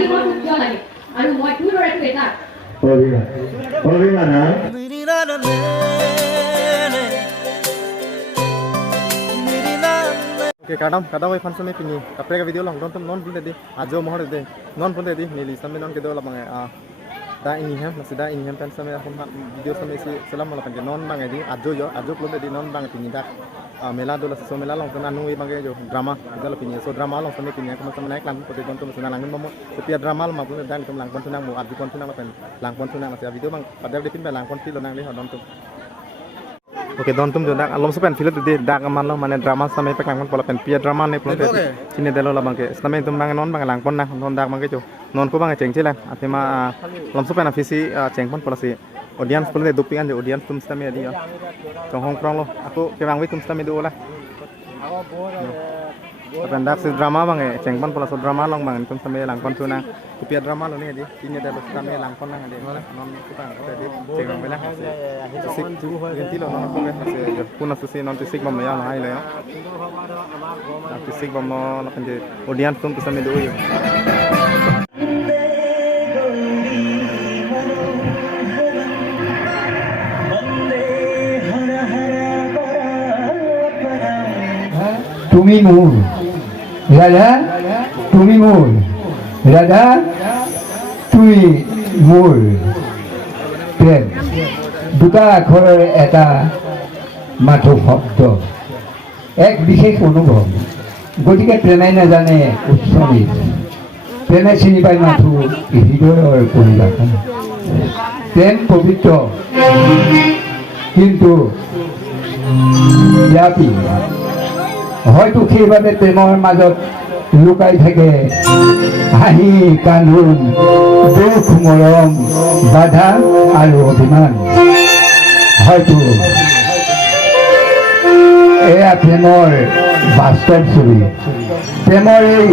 আজি মই তোক কিয় লাগে আৰু মই তোৰ ল'ৰাটো এটা Oke, kadang iPhone sampai pini. Tapi ke video lang non pun tadi. Ajo mohon tadi. Non pun tadi. Nili sampai non kedua lah bang. Da ini hem, masih da ini hem kan sampai aku video sampai si selam malah kan non bang ini. Ajo pun tadi non bang pini dak. Mela dulu so mela lang kan anu bang jo drama. Kita lah pini. So drama lang sampai pini. Aku sampai naik lang pun tadi nonton masih nangin mamu. Setiap drama lah maupun dan itu lang pun tunang mu. Ajo pun tunang lah kan. Lang pun tunang masih video bang. Pada dia pin lang pun feel nang lihat nonton. Oke, dontum jo dak alom sepen filet de dak aman lo mane drama sampai pek langpon pola pen pia drama ne pun sini delo la bangke sampai tum bang non bang langpon na non dak bangke jo non ko bang ceng cela atima alom sepen afisi ceng pon pola si audience pun de dupian jo audience tum sampai dia tong hong krong lo aku ke bang wi tum sampai do la Akan dak si drama bang ceng pon pola so drama long bang tum sampai langpon tu na pia drama lo ni di ini delo sampai langpon na de non kita tadi ceng bang bela sik ganti lo non ko ke puna susi non sik bam ya hai le sik bam lo kan je audience tum sampai do yo তুমি মোৰ ৰাধা তুমি মোৰ ৰাধা তুমি মোৰ প্ৰেম দুটা আখৰৰ এটা মাথো শব্দ এক বিশেষ অনুভৱ গতিকে প্ৰেমাই নাজানে উচ্চ নীচ প্ৰেমে চিনি পাই মাথো হৃদয়ৰ পৰিভাষা প্ৰেম পবিত্ৰ কিন্তু ব্যাপী হয়তো সেইবাবে প্ৰেমৰ মাজত লুকাই থাকে হাঁহি কান্দোন দুখ মৰম বাধা আৰু অভিমান হয়তো এয়া প্ৰেমৰ বাস্তৱ ছবি প্ৰেমৰ এই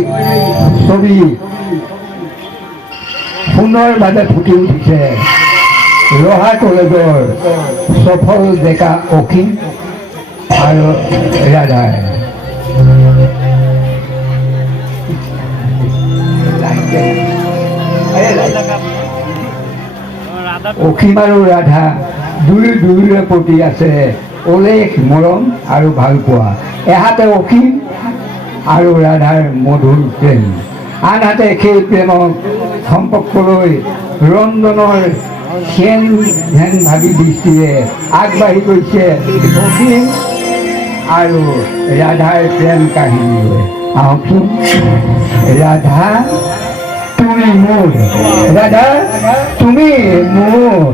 ছবি সুন্দৰভাৱে ফুটি উঠিছে ৰহা কলেজৰ সফল ডেকা অসীম আৰু ৰাধাই অসীম আৰু ৰাধা দুয়োৰে প্ৰতি আছে অলেখ মৰম আৰু ভালপোৱা এহাতে অসীম আৰু ৰাধাৰ মধুৰ প্ৰেম আনহাতে সেই প্ৰেমক সম্পৰ্কলৈ ৰঞ্জনৰ হেন হেন ভাবি দৃষ্টিৰে আগবাঢ়ি গৈছে অসীম আৰু ৰাধাৰ প্ৰেম কাহিনীলৈ আহকচোন ৰাধা তুমি মোৰ ৰাধা তুমি মোৰ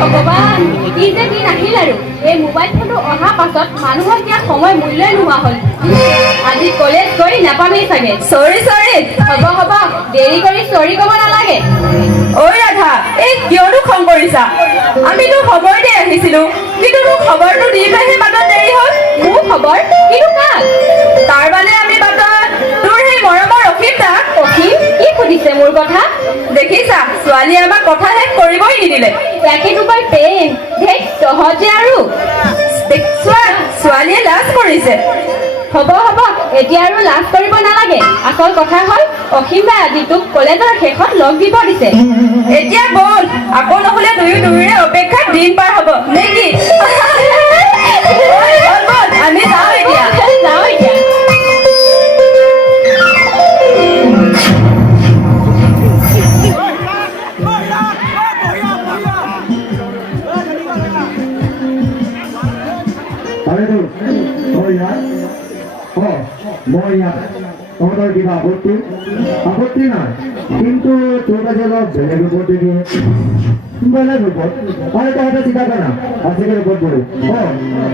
ভগৱান কি যে দিন আহিল আৰু এই মোবাইল ফোনটো অহা পাছত মানুহৰ দিয়া সময় মূল্যই নোহোৱা হ'ল আজি কলেজ গৈ নাপামেই চাগে চৰি হ'ব দেৰি কৰি চৰি ক'ব নালাগে ঐ ৰাধা এই কিয়নো খং কৰিছা আমিতো খবৰ দি আহিছিলো কিন্তু তোৰ খবৰটো দি পাইহে বাটত দেৰি হ'ল মোৰ খবৰ কিন্তু কাক তাৰ মানে আমি বাটত তোৰ সেই মৰমৰ অসীম দাক অসীম কি সুধিছে মোৰ কথা দেখিছা ছোৱালীয়ে আমাক কথা শেষ কৰিবই নিদিলে তাকেতো কয় প্ৰেম ধেক সহজে আৰু চোৱা ছোৱালীয়ে লাজ কৰিছে হ'ব এতিয়া আৰু লাজ কৰিব নালাগে আচল কথা হ'ল অসীম বাই আজি তোক কলেজৰ শেষত লগ দিব দিছে এতিয়া বল আকৌ নহ'লে দুয়োৰে অপেক্ষাত দিন পাৰ হ'ব নে কি আমি যাওঁ এতিয়া মই ইয়াত তহঁতৰ কিবা আপত্তি নাই কিন্তু তোৰ কাছে অলপ বেলেগ ৰূপত দেখি বেলেগ ৰূপত আৰু তহঁতে চিন্তা কৰা আজিকালি ৰূপত গ'লো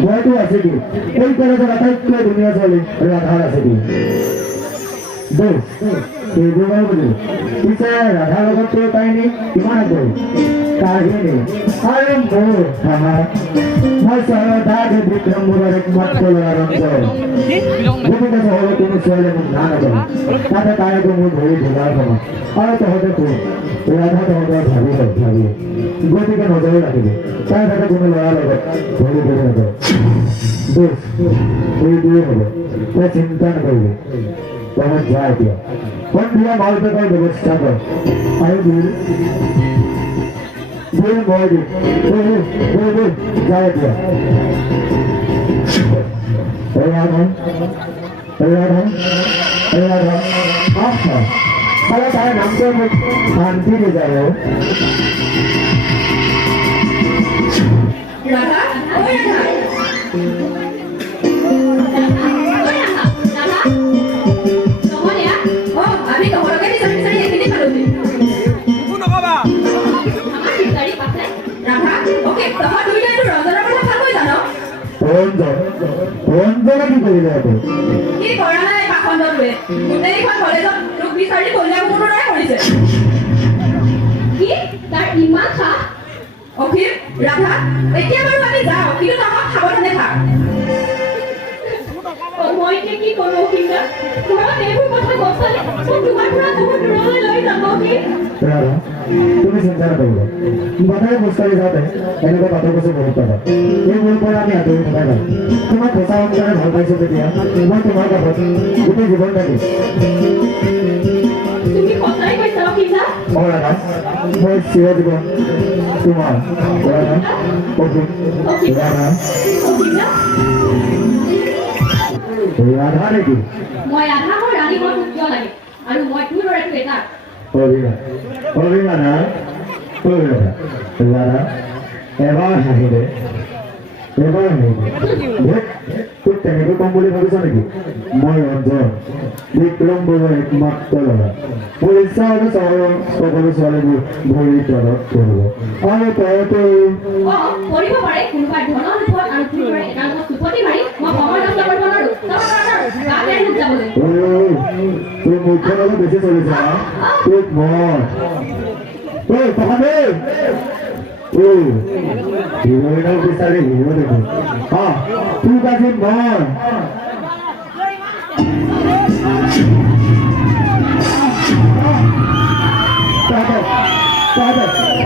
মইতো আছে কি এই কলেজৰ আটাইতকৈ ধুনীয়া ছোৱালী ৰাধাৰ আছে কি দোষ তুই বুঝাও বুঝি পিছে ৰাধাৰ লগত তোৰ কাহিনী কিমান আগৰ কাহিনী আৰু মোৰ হাহা মই চহৰতে বিক্ৰমপুৰৰ একমাত্ৰ ল'ৰাৰঞ্জ গতিকে চহৰৰ কোনো ছোৱালীয়ে মোক না নকৰে তাতে তাইকো মোৰ ভৰি ঢোলাৰ সময় আৰু তহঁতে তোৰ ৰাধা তহঁতৰ ভাবি গতিকে নজৰ ৰাখিবি তাই তাতে কোনো ল'ৰাৰ লগত ভৰি ধৰি নকৰে দোষ এইটোৱে হ'ব তই চিন্তা নকৰিবি তহঁত যা এতিয়া সন্ধিয়া মাল পেকৰ ব্যৱস্থা কৰ আৰু মই দিম যা এতিয়া তাহলে তাৰ নামটা শান্তি দিয়ে যাবে ৰাধা ঐ ৰাধা আমি তোমালোকে বিচাৰি বিচাৰি এইখিনি পালোহি ৰাধা অকে তহঁত দুইটাই ৰঞ্জনৰ কথা ভালকৈ জান ৰঞ্জনে কি কৰিলে আকৌ কি কৰা নাই পাখণ্ডটোৱে গোটেইখন কলেজত তোক বিচাৰি কল্যাণ কুকুৰৰ দৰে কৰিছে কি তাৰ ইমান সাহ অখিল ৰাধা এতিয়া বাৰু আমি যাওঁ কিন্তু তহঁত সাৱধানে থাক মই এতিয়া কি কৰোঁ অখিলা ঘৰত এইবোৰ কথা গম পালে মোক তোমাৰ পৰা বহুত দূৰলৈ লৈ যাব অখিল ৰাধা তুমি চিন্তা নকৰিবা বাটেৰে খোজকাঢ়ি যাওঁতে এনেকুৱা বাটৰ গছে বহুত পাবা এইবোৰৰ পৰা আমি আঁতৰি থকা যাম তোমাক সঁচা অন্তৰে ভাল পাইছোঁ তেতিয়া মই তোমাৰ কাষত গোটেই জীৱন থাকিম তুমি সঁচাই কৈছা অখিলা ৰাধা মই চিৰজীৱন তোমাৰ ৰাধা ৰাধা অখিলা ৰাধা নেকি মই ৰাধা মোৰ ৰাণী বৰ কিয় লাগে আৰু মই তোৰ দৰেটো এটা অভিমানা ৰাধা এবাৰ হাঁহিলে এবাৰ হাঁহিলে তোক তেনেকৈ কম বুলি ভাবিছ নেকি মই ৰঞ্জন বিক্ৰম বৰুৱাৰ একমাত্ৰ ল'ৰা মোৰ ইচ্ছা হলে চহৰৰ সকলো ছোৱালীবোৰ ভৰিৰ তলত পৰিব আৰু তইতো কৰিব পাৰে কোনোবাই ধনৰ ওপৰত আৰু তোৰ দৰে একাংশ চুপতি মাৰি মই সময় নষ্ট কৰিব নোৱাৰো গাতে মোক যাবলৈ তোৰ মুখখন অলপ বেছি চলিছে তোক মই তহঁতে হিৰোইনক বিচাৰি হিৰো দেখোন তোক আজি মই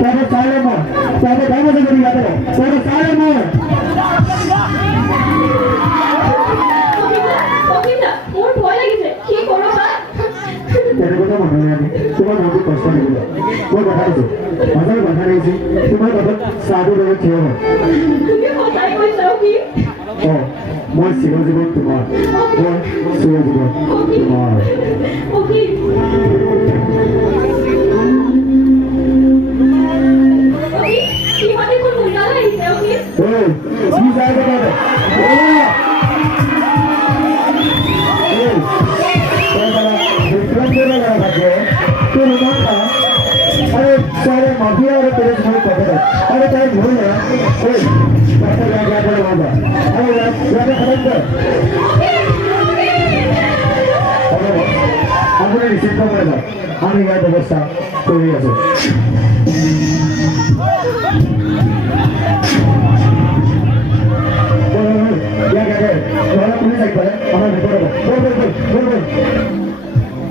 তহঁতে চাইলে মই তহঁতে কামতে কৰি ইয়াতে তহঁতে চাইলে মই অখিলা মোৰ ভয় লাগিছে কি কৰোঁ বা তেনেকুৱা মানুহে আনি তোমাৰ মনটো কষ্ট নিদিব মই কথা দিছোঁ মাজৰ বাধা দিছোঁ তোমাৰ লগত চাহটোৰ লগত থিয় হয় তুমি সঁচাই কৈছা অখিল মই চিৰজীৱন তোমাৰ মই চিৰজীৱন তোমাৰ অখিল সিহঁতে কোন মূল্যলৈ আহিছে অখিল কি যায় अरे सारे माफिया और तेरे सामने पकड़ है अरे चाहे भूल है ओए डॉक्टर क्या करे वहां अरे यार खत्म कर अरे अपने रिसीव कर लेना আমি ইয়াৰ ব্যৱস্থা কৰি আছো পুলিচ আহিব আমাৰ ভিতৰত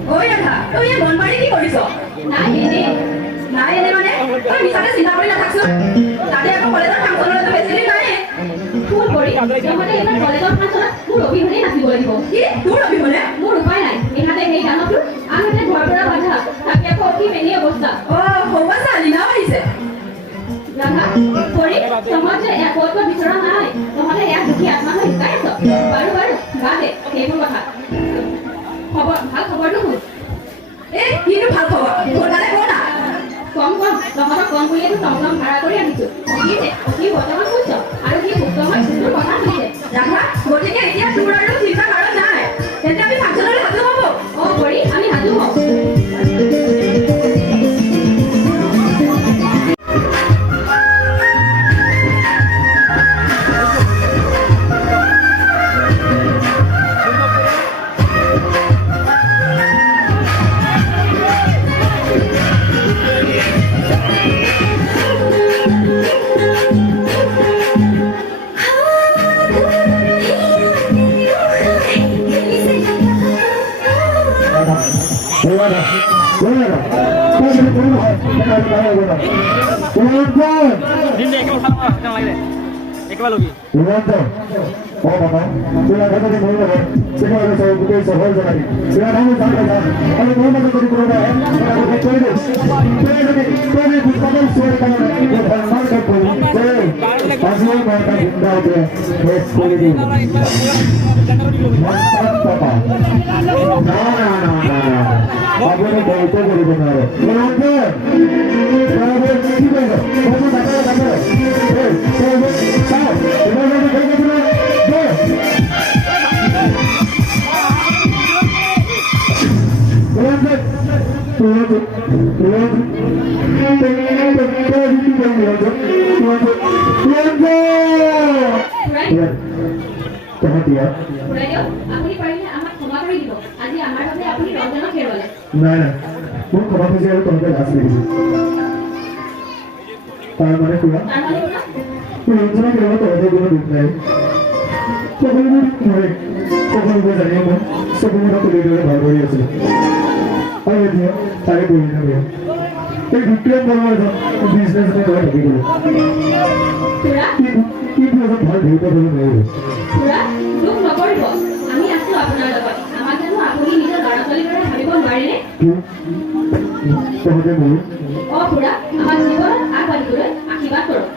ঐ ৰাধা তই এই মন মাৰি কি কৰিছ নাই এনে মানে তই মিছাতে চিন্তা কৰি নাথাকচোন তাতে আকৌ কলেজৰ ফাংচনলৈ বেছি দিন নাই ফোন কৰি নহ'লে এইবাৰ কলেজৰ ফাংচনত মোৰ অবিহনে নাচিব লাগিব কি তোৰ অবিহনে মোৰ উপায় নাই ইহাতে সেই গানতো আনহাতে ঘৰৰ পৰা বাধা তাকে আকৌ অতি মেনি অৱস্থা সৌৱা চালিনাও আহিছে ৰাধা কৰি তোমাক যে এক পদ বিচৰা নাই নহ'লে এক দুখী আত্মা হৈ শিকাই আছ বাৰু গা দে সেইবোৰ কথা ভাল খবৰটো শুন কিন্তু ভাল খবৰ ঘৰলে ক না কম তহঁতক কম বুলিয়েতো টমটম ভাড়া কৰি আহিছো সি বৰ্তমান শুদ্ধ আৰু সি শুদ্ধ হৈ তোৰ কথা শুনিছে ৰাধা গতিকে এতিয়া তোৰ আৰু চিন্তা কাৰণ নাই তেন্তে আমি ফাংচনলৈ সাজু হ'ব কৰি আমি সাজু হওঁ খুৰাইদেউ, আপুনি পাৰিলে আমাক ক্ষমা কৰি দিব। আজি আমাৰ বাবে আপুনি ৰঞ্জনক হেৰুৱালে। নাই মোৰ ক্ষমা খুজি আৰু তহঁতে লাজ নিদিবি তাৰ মানে খুৰা ৰঞ্জনা কেৱল তহঁতৰ কোনো দুখ নাই সকলোবোৰ মই সকলোবোৰ জানি মই চকুমুঠা তুলি দৰে ভাল কৰি আছিলোঁ আৰু এতিয়া তাৰে পৰিণাম এই বিক্ৰম বৰুৱা এজন বিজনেছমেন হৈ থাকি গ'লো কিন্তু এজন ভাল দেউতা হ'ব নোৱাৰিলোঁ খুৰা, দুখ নকৰিব। আমি আছো আপোনাৰ লগত। আমাক জানো আপুনি নিজৰ ল'ৰা ছোৱালীৰ দৰে ভাবিব নোৱাৰিলে? তহঁতে মোৰ খুৰা, আমাক জীৱনত আগবাঢ়িবলৈ আশীৰ্বাদ কৰক।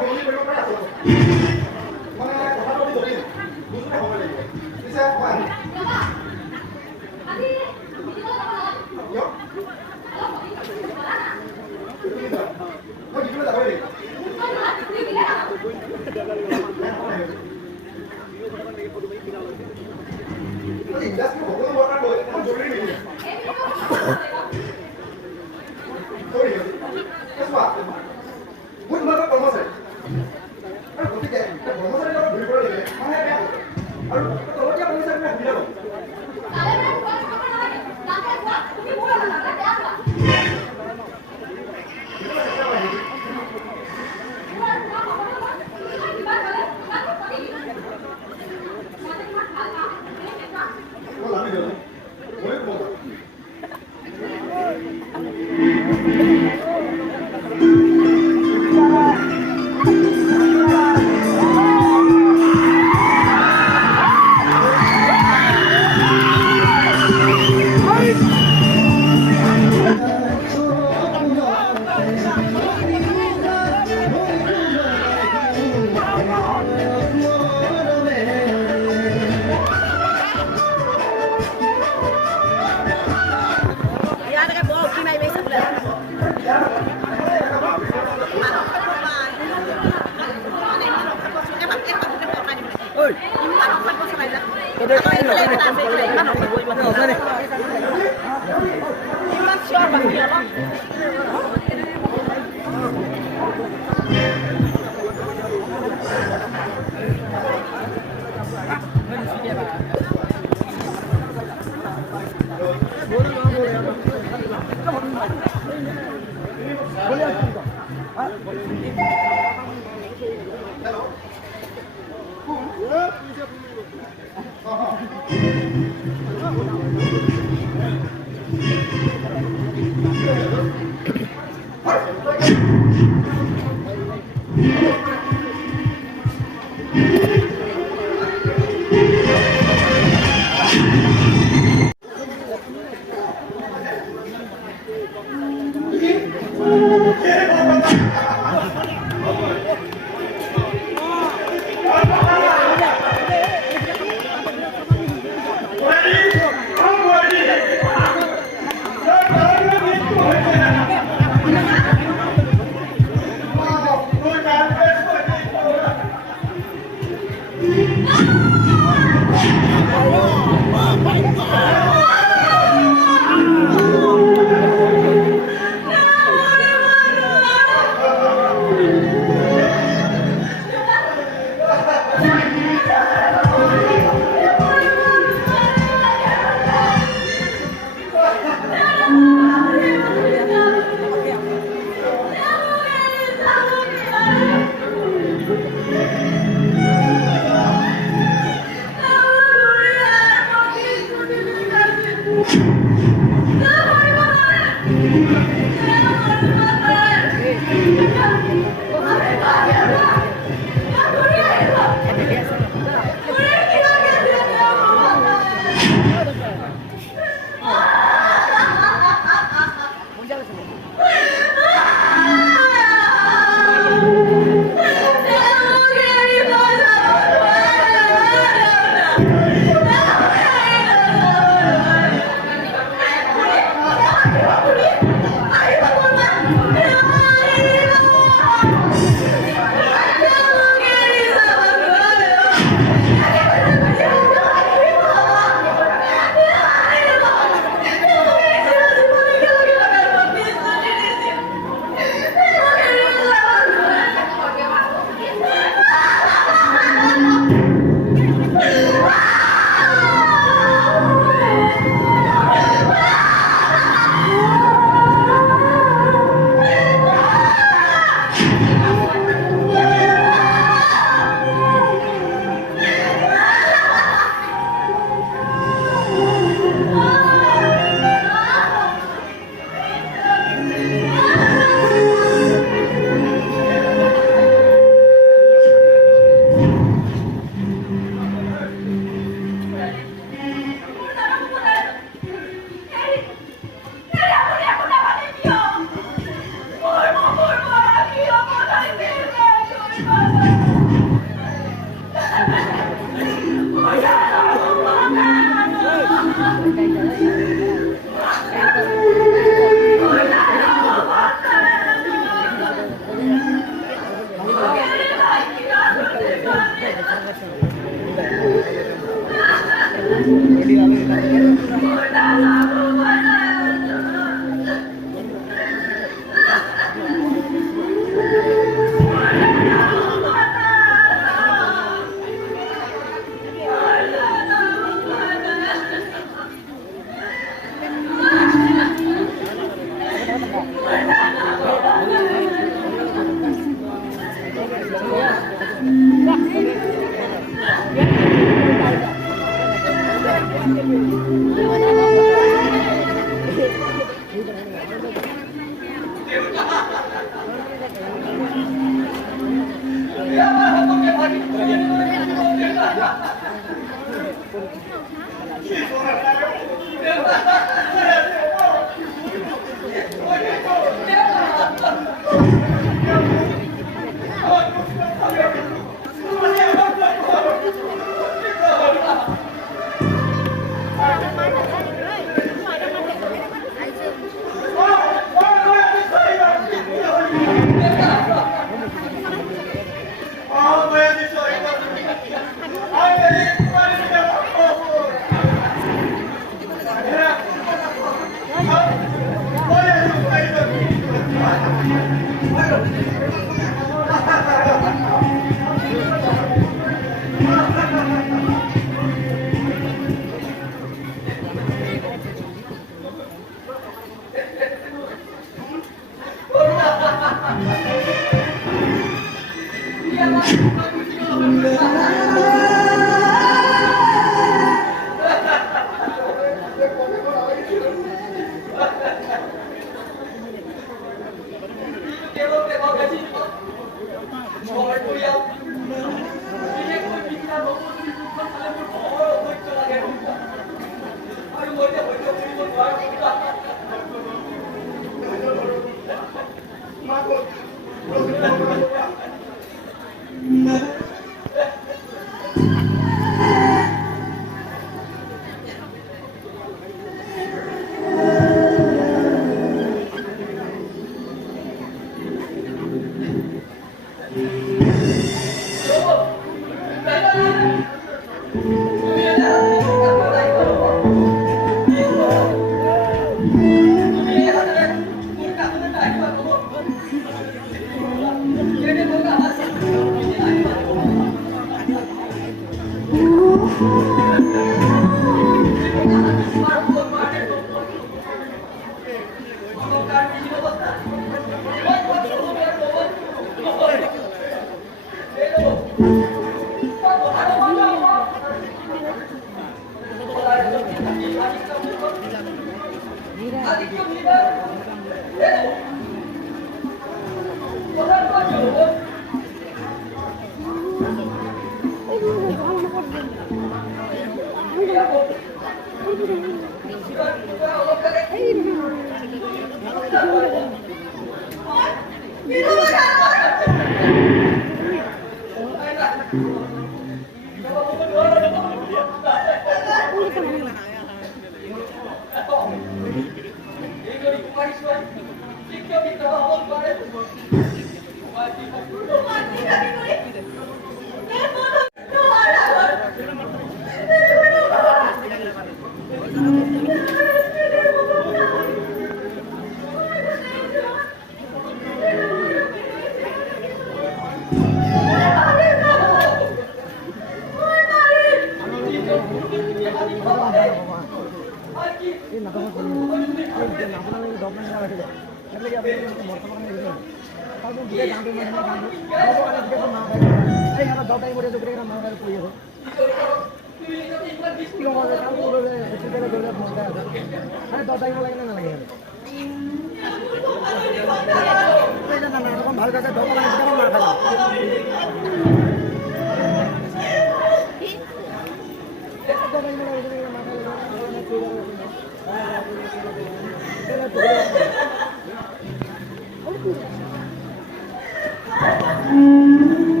Mm-hmm.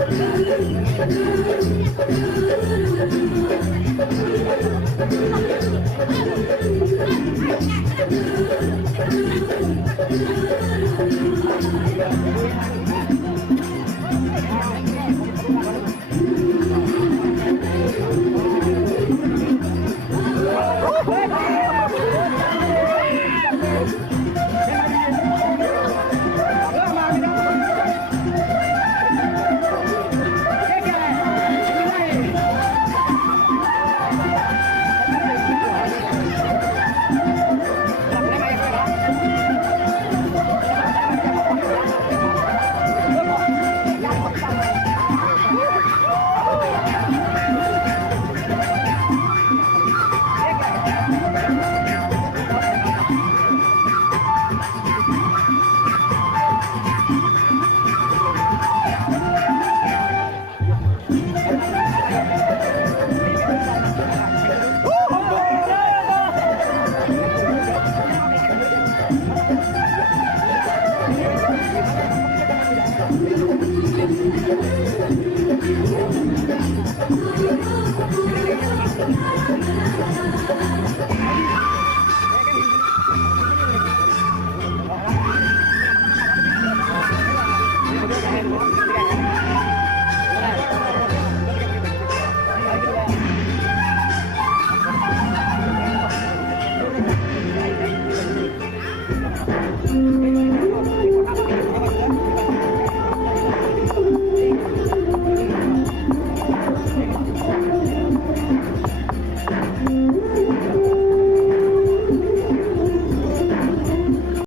Thank you.